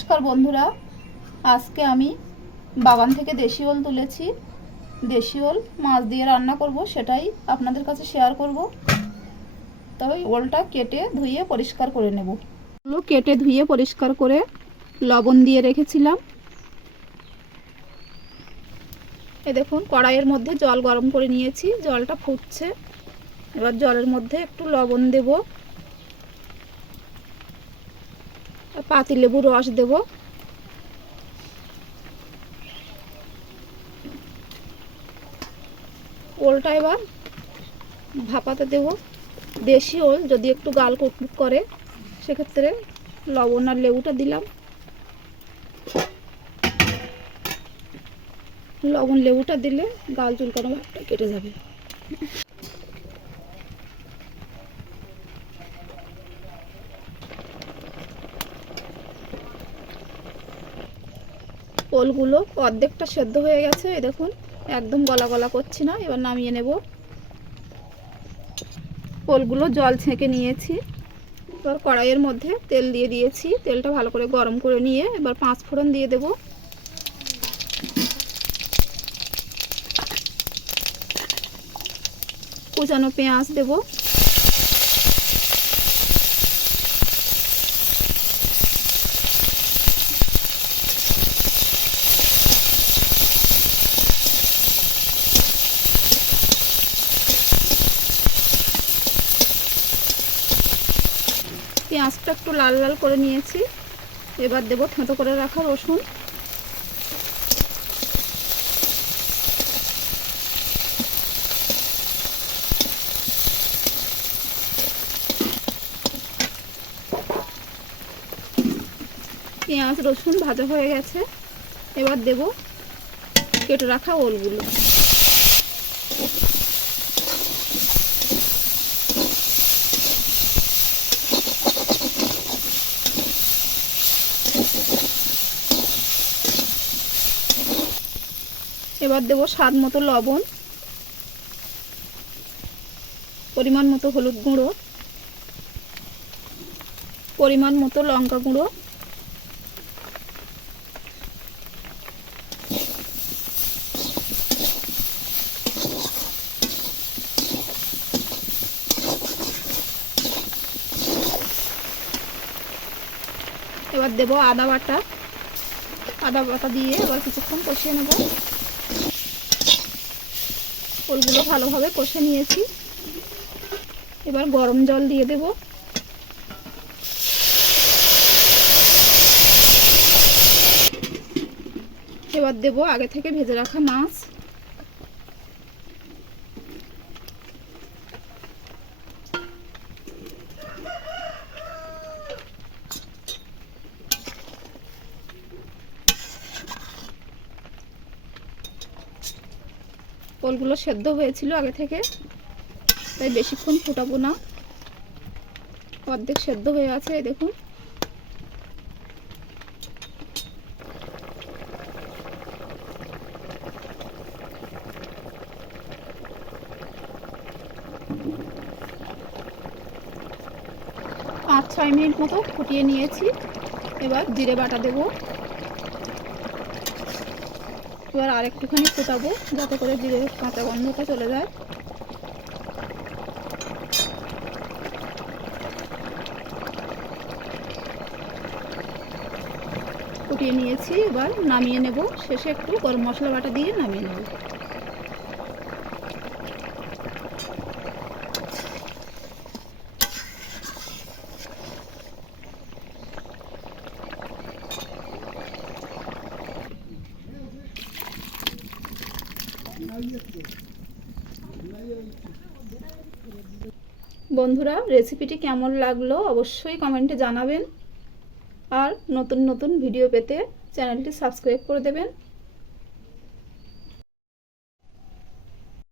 নমস্কার বন্ধুরা। আজকে আমি বাগান থেকে দেশি ওল তুলেছি। দেশি ওল মাছ দিয়ে রান্না করব, সেটাই আপনাদের কাছে শেয়ার করব। তবে ওলটা কেটে ধুয়ে পরিষ্কার করে নেব। কেটে ধুয়ে পরিষ্কার করে লবণ দিয়ে রেখেছিলাম। এ দেখুন, কড়াইয়ের মধ্যে জল গরম করে নিয়েছি, জলটা ফুটছে। এবার জলের মধ্যে একটু লবণ দেবো। পাতি লেবু রস দেব। ওলটা এবার ভাপাতে দেব। দেশি ওল, যদি একটু গাল কুটকুট করে, সেক্ষেত্রে লবণ আর লেবুটা দিলাম। লবণ লেবুটা দিলে গাল চুলকানো ভাবটা কেটে যাবে। ওলগুলো অর্ধেকটা সেদ্ধ হয়ে গেছে, এই দেখুন, একদম গলা গলা করছি না, এবার নামিয়ে নেব। ওলগুলো জল ছেঁকে নিয়েছি, এবার কড়াইয়ের মধ্যে তেল দিয়ে দিয়েছি, তেলটা ভালো করে গরম করে নিয়ে এবার পাঁচ ফোড়ন দিয়ে দেব। কুচানো পেঁয়াজ দেবো। পেঁয়াজটা একটু লাল লাল করে নিয়েছি। এবার দেবো থেঁতো করে রাখা রসুন। পেঁয়াজ রসুন ভাজা হয়ে গেছে। এবার দেব কেটে রাখা ওলগুলো। এবার দেব স্বাদ মতো লবণ, পরিমাণ মতো হলুদ গুঁড়ো, পরিমাণ মতো লঙ্কা গুঁড়ো, এবার দেব আদা বাটা আদা বাটা দিয়ে এবার কিছুক্ষণ কষিয়ে নেব। ওলগুলো ভালোভাবে কষে নিয়েছি। এবার গরম জল দিয়ে দেব। এবার দেব আগে থেকে ভেজে রাখা মাছ। ওলগুলো সেদ্ধ হয়েছিল আগে থেকে। তাই বেশিক্ষণ ফুটাবো না। অর্ধেক সেদ্ধ হয়ে আছে দেখুন। পাঁচ ছয় মিনিট মতো ফুটিয়ে নিয়েছি। এবার জিরে বাটা দেবো। এবার আর একটুখানি ফোটাবো, যাতে করে জিরে কাঁচা গন্ধটা চলে যায়। ফুটিয়ে নিয়েছি, এবার নামিয়ে নেব। শেষে একটু গরম মশলা বাটা দিয়ে নামিয়ে নেব। বন্ধুরা রেসিপিটি কেমন লাগল অবশ্যই কমেন্টে জানাবেন। আর নতুন নতুন ভিডিও পেতে চ্যানেলটি সাবস্ক্রাইব করে দেবেন।